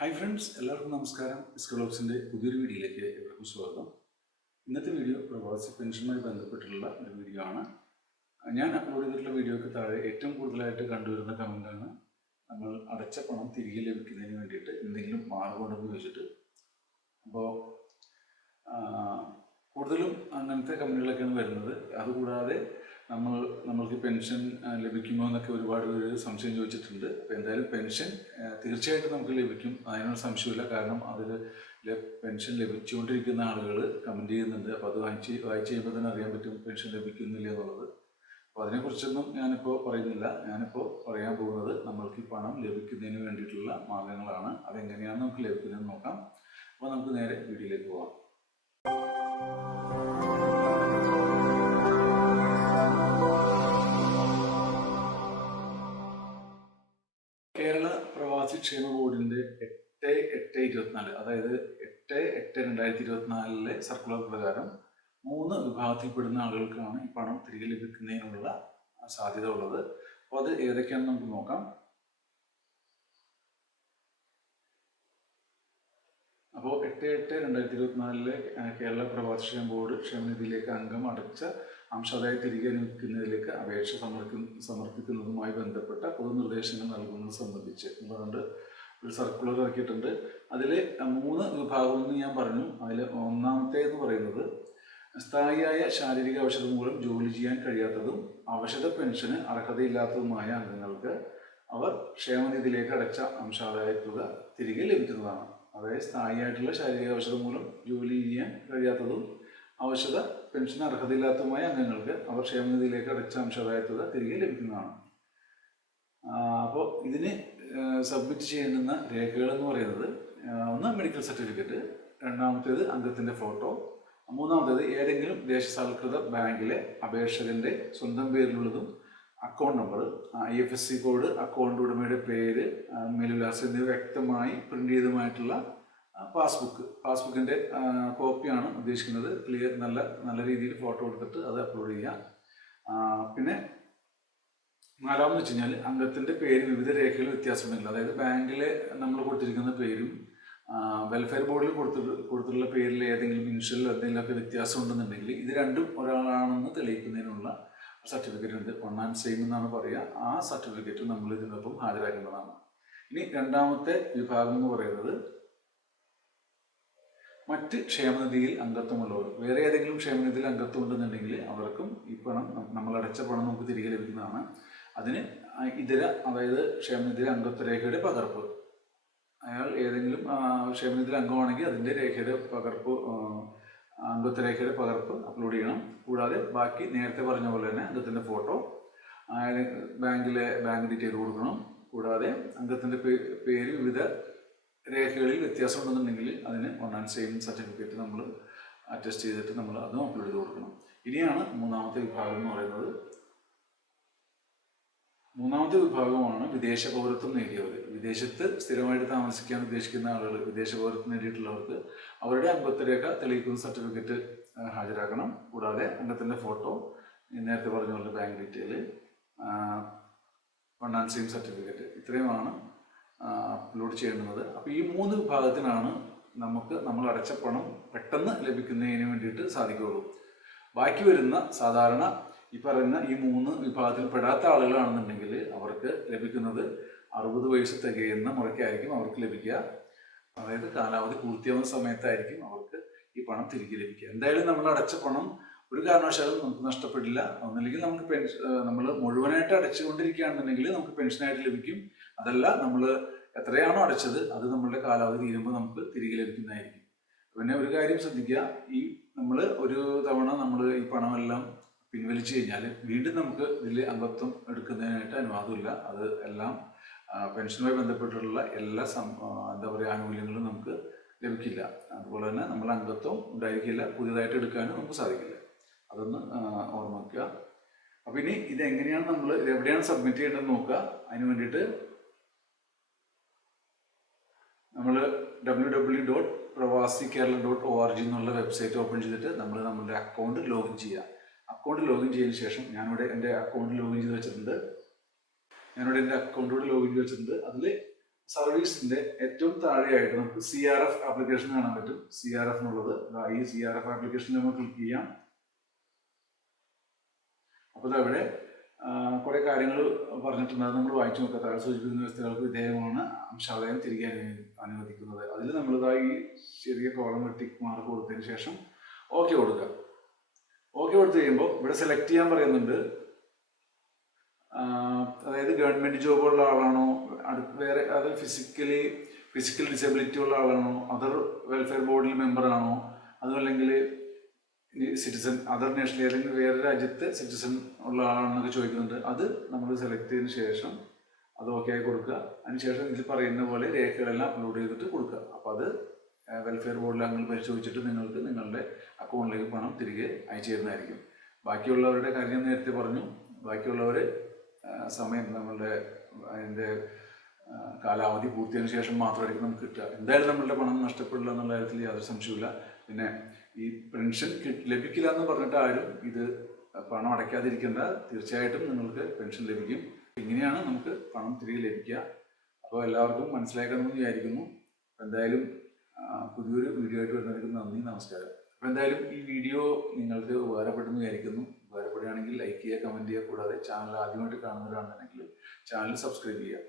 Hi friends എല്ലാവർക്കും നമസ്കാരം. ഇസ്കലോക്സിന്റെ പുതിയൊരു വീഡിയോയിലേക്ക് എവർക്കും സ്വാഗതം. ഇന്നത്തെ വീഡിയോ പ്രവാസി പെൻഷനുമായി ബന്ധപ്പെട്ടുള്ള ഒരു വീഡിയോ ആണ്. ഞാൻ അപ്ലോഡ് ചെയ്തിട്ടുള്ള വീഡിയോക്ക് താഴെ ഏറ്റവും കൂടുതലായിട്ട് കണ്ടുവരുന്ന കമന്റാണ് നമ്മൾ അടച്ച പണം തിരികെ ലഭിക്കുന്നതിന് വേണ്ടിയിട്ട് എന്തെങ്കിലും മാർഗമുണ്ടെന്ന് ചോദിച്ചിട്ട്. അപ്പോൾ കൂടുതലും അങ്ങനത്തെ കമ്പനികളൊക്കെയാണ് വരുന്നത്. അതുകൂടാതെ നമ്മൾ നമ്മൾക്ക് പെൻഷൻ ലഭിക്കുമോ എന്നൊക്കെ ഒരുപാട് പേര് സംശയം ചോദിച്ചിട്ടുണ്ട്. അപ്പോൾ എന്തായാലും പെൻഷൻ തീർച്ചയായിട്ടും നമുക്ക് ലഭിക്കും. അതിനൊരു സംശയമില്ല കാരണം അതിൽ പെൻഷൻ ലഭിച്ചുകൊണ്ടിരിക്കുന്ന ആളുകൾ കമന്റ് ചെയ്യുന്നുണ്ട്. അപ്പോൾ അത് വായിച്ച് വായിച്ച് കഴിയുമ്പോൾ തന്നെ അറിയാൻ പറ്റും പെൻഷൻ ലഭിക്കുന്നില്ല എന്നുള്ളത്. അപ്പോൾ അതിനെക്കുറിച്ചൊന്നും ഞാനിപ്പോൾ പറയുന്നില്ല. ഞാനിപ്പോൾ പറയാൻ പോകുന്നത് നമ്മൾക്ക് ഈ പണം ലഭിക്കുന്നതിന് വേണ്ടിയിട്ടുള്ള മാർഗങ്ങളാണ്. അതെങ്ങനെയാണ് നമുക്ക് ലഭിക്കുന്നതെന്ന് നോക്കാം. അപ്പോൾ നമുക്ക് നേരെ വീഡിയോയിലേക്ക് പോകാം ഇരുപത്തിനാല് അതായത് എട്ട് എട്ട് രണ്ടായിരത്തി ഇരുപത്തിനാലിലെ സർക്കുലർ പ്രകാരം മൂന്ന് വിഭാഗത്തിൽപ്പെടുന്ന ആളുകൾക്കാണ് ഈ പണം തിരികെ ലഭിക്കുന്നതിനുള്ള സാധ്യത ഉള്ളത്. അപ്പോൾ അത് ഏതൊക്കെയാണെന്ന് നമുക്ക് നോക്കാം. അപ്പോൾ എട്ട് എട്ട് രണ്ടായിരത്തി ഇരുപത്തിനാലിലെ കേരള പ്രവാസി ക്ഷേമ ബോർഡ് ക്ഷേമനിധിയിലേക്ക് അംഗം അടച്ച അംശാദായ തിരികെ ലഭിക്കുന്നതിലേക്ക് അപേക്ഷ സമർപ്പിക്കുന്ന സമർപ്പിക്കുന്നതുമായി ബന്ധപ്പെട്ട പൊതുനിർദ്ദേശങ്ങൾ നൽകുന്നത് സംബന്ധിച്ച് പറഞ്ഞിട്ട് ഒരു സർക്കുലർ ഇറക്കിയിട്ടുണ്ട്. അതിൽ മൂന്ന് വിഭാഗം എന്ന് ഞാൻ പറഞ്ഞു. അതിൽ ഒന്നാമത്തേന്ന് പറയുന്നത് സ്ഥായിയായ ശാരീരിക അവശത മൂലം ജോലി ചെയ്യാൻ കഴിയാത്തതും അവശത പെൻഷന് അർഹതയില്ലാത്തതുമായ അംഗങ്ങൾക്ക് അവർ ക്ഷേമനിധിയിലേക്ക് അടച്ച അംശാദായ തുക തിരികെ ലഭിക്കുന്നതാണ്. അതായത് സ്ഥായിയായിട്ടുള്ള ശാരീരിക അവശത മൂലം ജോലി ചെയ്യാൻ കഴിയാത്തതും അവശത പെൻഷൻ അർഹതയില്ലാത്തതുമായ അംഗങ്ങൾക്ക് അവർ ക്ഷേമനിധിയിലേക്ക് അടച്ച അംശാദായ തുക തിരികെ ലഭിക്കുന്നതാണ്. അപ്പോൾ ഇതിന് സബ്മിറ്റ് ചെയ്യുന്ന രേഖകൾ എന്ന് പറയുന്നത് ഒന്ന് മെഡിക്കൽ സർട്ടിഫിക്കറ്റ് രണ്ടാമത്തേത് അംഗത്തിന്റെ ഫോട്ടോ മൂന്നാമത്തേത് ഏതെങ്കിലും ദേശസാൽകൃത ബാങ്കിലെ അപേക്ഷകന്റെ സ്വന്തം പേരിലുള്ളതും account number I F S C code account ഉടമയുടെ പേര് മേലുവിലാസം എന്നിവ വ്യക്തമായി പ്രിന്റ് ചെയ്തതുമായിട്ടുള്ള പാസ്ബുക്ക് പാസ്ബുക്കിന്റെ കോപ്പിയാണ് ഉദ്ദേശിക്കുന്നത്. ക്ലിയർ നല്ല നല്ല രീതിയിൽ ഫോട്ടോ എടുത്തിട്ട് അത് അപ്ലോഡ് ചെയ്യുക. പിന്നെ നാലാമെന്ന് വെച്ച് കഴിഞ്ഞാൽ അംഗത്തിന്റെ പേര് വിവിധ രേഖകൾ വ്യത്യാസമുണ്ടെങ്കിൽ അതായത് ബാങ്കിൽ നമ്മൾ കൊടുത്തിരിക്കുന്ന പേരും വെൽഫെയർ ബോർഡിൽ കൊടുത്തിട്ട് കൊടുത്തിട്ടുള്ള പേരിൽ ഏതെങ്കിലും ഇൻഷുറിൽ എന്തെങ്കിലുമൊക്കെ വ്യത്യാസം ഉണ്ടെന്നുണ്ടെങ്കിൽ ഇത് രണ്ടും ഒരാളാണെന്ന് തെളിയിക്കുന്നതിനുള്ള സർട്ടിഫിക്കറ്റ് ഉണ്ട്. വൺ ആൻഡ് സെയിം എന്നാണ് പറയുക. ആ സർട്ടിഫിക്കറ്റ് നമ്മൾ ഇതിനൊപ്പം ഹാജരാക്കേണ്ടതാണ്. ഇനി രണ്ടാമത്തെ വിഭാഗം എന്ന് പറയുന്നത് മറ്റ് ക്ഷേമനിധിയിൽ അംഗത്വമുള്ളവർ. വേറെ ഏതെങ്കിലും ക്ഷേമനിധിയിൽ അംഗത്വം ഉണ്ടെന്നുണ്ടെങ്കിൽ അവർക്കും ഈ പണം നമ്മൾ അടച്ച പണം നമുക്ക് തിരികെ ലഭിക്കുന്നതാണ്. അതിന് ഇതര അതായത് ക്ഷേമനിധിയിലെ അംഗത്വ രേഖയുടെ പകർപ്പ്. അയാൾ ഏതെങ്കിലും ക്ഷേമനിധിയിലെ അംഗമാണെങ്കിൽ അതിന്റെ രേഖയുടെ പകർപ്പ് അംഗത്വ രേഖയുടെ പകർപ്പ് അപ്ലോഡ് ചെയ്യണം. കൂടാതെ ബാക്കി നേരത്തെ പറഞ്ഞ പോലെ തന്നെ അംഗത്തിന്റെ ഫോട്ടോ ബാങ്കിലെ ബാങ്ക് ഡീറ്റെയിൽ കൊടുക്കണം. കൂടാതെ അംഗത്തിന്റെ പേര് വിവിധ രേഖകളിൽ വ്യത്യാസം ഉണ്ടെന്നുണ്ടെങ്കിൽ അതിന് വൺ ആൻഡ് സെയിം സർട്ടിഫിക്കറ്റ് നമ്മൾ അറ്റസ്റ്റ് ചെയ്തിട്ട് നമ്മൾ അതും അപ്ലോഡ് ചെയ്ത് കൊടുക്കണം. ഇനിയാണ് മൂന്നാമത്തെ വിഭാഗം എന്ന് പറയുന്നത് മൂന്നാമത്തെ വിഭാഗമാണ് വിദേശ പൗരത്വം നേടിയവർ വിദേശത്ത് സ്ഥിരമായിട്ട് താമസിക്കാൻ ഉദ്ദേശിക്കുന്ന ആളുകൾ വിദേശ പൗരത്വം നേടിയിട്ടുള്ളവർക്ക് അവരുടെ അംഗത്വരേഖ തെളിയിക്കുന്ന സർട്ടിഫിക്കറ്റ് ഹാജരാക്കണം. കൂടാതെ അംഗത്തിന്റെ ഫോട്ടോ നേരത്തെ പറഞ്ഞ പോലെ ബാങ്ക് ഡീറ്റെയിൽ ഫണ്ടാൻസിയും സർട്ടിഫിക്കറ്റ്. ഇത്രയുമാണ് അപ്ലോഡ് ചെയ്യേണ്ടത്. അപ്പോൾ ഈ മൂന്ന് വിഭാഗത്തിനാണ് നമുക്ക് നമ്മൾ അടച്ച പണം പെട്ടെന്ന് ലഭിക്കുന്നതിന് വേണ്ടിയിട്ട് സാധിക്കുകയുള്ളൂ. ബാക്കി വരുന്ന സാധാരണ ഈ പറയുന്ന ഈ മൂന്ന് വിഭാഗത്തിൽ പെടാത്ത ആളുകളാണെന്നുണ്ടെങ്കിൽ അവർക്ക് ലഭിക്കുന്നത് അറുപത് വയസ്സ് തികയുന്ന മുറയ്ക്കായിരിക്കും അവർക്ക് ലഭിക്കുക. അതായത് കാലാവധി പൂർത്തിയാവുന്ന സമയത്തായിരിക്കും അവർക്ക് ഈ പണം തിരികെ ലഭിക്കുക. എന്തായാലും നമ്മൾ അടച്ച പണം ഒരു കാരണവശാലും നമുക്ക് നഷ്ടപ്പെടില്ല. ഒന്നില്ലെങ്കിൽ നമുക്ക് പെൻഷൻ നമ്മൾ മുഴുവനായിട്ട് അടച്ചുകൊണ്ടിരിക്കുകയാണെന്നുണ്ടെങ്കിൽ നമുക്ക് പെൻഷനായിട്ട് ലഭിക്കും. അതല്ല നമ്മൾ എത്രയാണോ അടച്ചത് അത് നമ്മളുടെ കാലാവധി തീരുമ്പോൾ നമുക്ക് തിരികെ ലഭിക്കുന്നതായിരിക്കും. പിന്നെ ഒരു കാര്യം ശ്രദ്ധിക്കുക. ഈ നമ്മൾ ഒരു തവണ നമ്മൾ ഈ പണമെല്ലാം പിൻവലിച്ചു കഴിഞ്ഞാൽ വീണ്ടും നമുക്ക് ഇതിൽ അംഗത്വം എടുക്കുന്നതിനായിട്ട് അനുവാദമില്ല. അത് എല്ലാം പെൻഷനുമായി ബന്ധപ്പെട്ടുള്ള എല്ലാ സം എന്താ പറയുക ആനുകൂല്യങ്ങളും നമുക്ക് ലഭിക്കില്ല. അതുപോലെ തന്നെ നമ്മൾ അംഗത്വം ഉണ്ടായിരിക്കില്ല പുതിയതായിട്ട് എടുക്കാനും നമുക്ക് സാധിക്കില്ല. അതൊന്ന് ഓർമ്മിക്കുക അപ്പം ഇനി ഇത് എങ്ങനെയാണ് നമ്മൾ ഇത് എവിടെയാണ് സബ്മിറ്റ് ചെയ്യേണ്ടതെന്ന് നോക്കുക. അതിന് വേണ്ടിയിട്ട് നമ്മൾ W W dot Pravasi Kerala dot O R G എന്നുള്ള വെബ്സൈറ്റ് ഓപ്പൺ ചെയ്തിട്ട് നമ്മൾ നമ്മുടെ അക്കൗണ്ട് ലോഗിൻ ചെയ്യുക. അക്കൗണ്ട് ലോഗിൻ ചെയ്തതിന് ശേഷം ഞാനിവിടെ എന്റെ അക്കൗണ്ട് ലോഗിൻ ചെയ്ത് വെച്ചിട്ടുണ്ട്. ഞാനിവിടെ എന്റെ അക്കൗണ്ടോട് ലോഗിൻ ചെയ്ത് വെച്ചിട്ടുണ്ട്. അതിൽ സർവീസിന്റെ ഏറ്റവും താഴെയായിട്ട് നമുക്ക് സി ആർ എഫ് ആപ്ലിക്കേഷൻ കാണാൻ പറ്റും. സി ആർ എഫ് എന്നുള്ളത് ഈ സി ആർ എഫ് ആപ്ലിക്കേഷനിൽ നമ്മൾ ക്ലിക്ക് ചെയ്യാം. അപ്പോൾ അവിടെ കുറേ കാര്യങ്ങൾ പറഞ്ഞിട്ടുണ്ട്. നമ്മൾ വായിച്ചു നോക്കാം. താഴെ സൂചിപ്പിക്കുന്ന വ്യവസ്ഥകൾക്ക് വിധേയമാണ് അംശാദയം തിരികെ അനു- അനുവദിക്കുന്നത്. അതിൽ നമ്മളിതായി ഈ ചെറിയ കോളം വെട്ടി മാർക്ക് കൊടുത്തതിന് ശേഷം ഓക്കെ കൊടുക്കുക. ഓക്കെ കൊടുത്തു കഴിയുമ്പോൾ ഇവിടെ സെലക്ട് ചെയ്യാൻ പറയുന്നുണ്ട്. അതായത് ഗവൺമെന്റ് ജോബുള്ള ആളാണോ വേറെ അത് ഫിസിക്കലി ഫിസിക്കൽ ഡിസബിലിറ്റി ഉള്ള ആളാണോ അതർ വെൽഫെയർ ബോർഡിൽ മെമ്പർ ആണോ അതുമല്ലെങ്കിൽ സിറ്റിസൺ അതർ നേഷണൽ അല്ലെങ്കിൽ വേറെ രാജ്യത്തെ സിറ്റിസൺ ഉള്ള ആളാണെന്നൊക്കെ ചോദിക്കുന്നുണ്ട്. അത് നമ്മൾ സെലക്ട് ചെയ്തതിന് ശേഷം അത് ഓക്കെ ആയി കൊടുക്കുക. അതിനുശേഷം ഇതിൽ പറയുന്ന പോലെ രേഖകളെല്ലാം അപ്ലോഡ് ചെയ്തിട്ട് കൊടുക്കുക. അപ്പോൾ അത് വെൽഫെയർ ബോർഡിൽ അങ്ങനെ പരിശോധിച്ചിട്ട് നിങ്ങൾക്ക് നിങ്ങളുടെ അക്കൗണ്ടിലേക്ക് പണം തിരികെ അയച്ചു തരുന്നതായിരിക്കും ബാക്കിയുള്ളവരുടെ കാര്യം നേരത്തെ പറഞ്ഞു. ബാക്കിയുള്ളവർ സമയം നമ്മളുടെ അതിന്റെ കാലാവധി പൂർത്തിയതിനു ശേഷം മാത്രമായിരിക്കും നമുക്ക് കിട്ടുക. എന്തായാലും നമ്മളുടെ പണം നഷ്ടപ്പെടില്ല എന്നുള്ള കാര്യത്തിൽ യാതൊരു സംശയമില്ല പിന്നെ ഈ പെൻഷൻ ലഭിക്കില്ല എന്ന് പറഞ്ഞിട്ട് ആരും ഇത് പണം അടയ്ക്കാതിരിക്കേണ്ട. തീർച്ചയായിട്ടും നിങ്ങൾക്ക് പെൻഷൻ ലഭിക്കും. ഇങ്ങനെയാണ് നമുക്ക് പണം തിരികെ ലഭിക്കുക. അപ്പോൾ എല്ലാവർക്കും മനസ്സിലാക്കണമെന്ന് വിചാരിക്കുന്നു. എന്തായാലും പുതിയൊരു വീഡിയോ ആയിട്ട് വരുന്നവർക്ക് നന്ദി നമസ്കാരം. അപ്പോൾ എന്തായാലും ഈ വീഡിയോ നിങ്ങൾക്ക് ഉപകാരപ്പെട്ടെന്ന് വിചാരിക്കുന്നു. ഉപകാരപ്പെടുകയാണെങ്കിൽ ലൈക്ക് ചെയ്യുക കമന്റ് ചെയ്യുക കൂടാതെ ചാനൽ ആദ്യമായിട്ട് കാണുന്നവരാണെന്നുണ്ടെങ്കിൽ ചാനൽ സബ്സ്ക്രൈബ് ചെയ്യുക.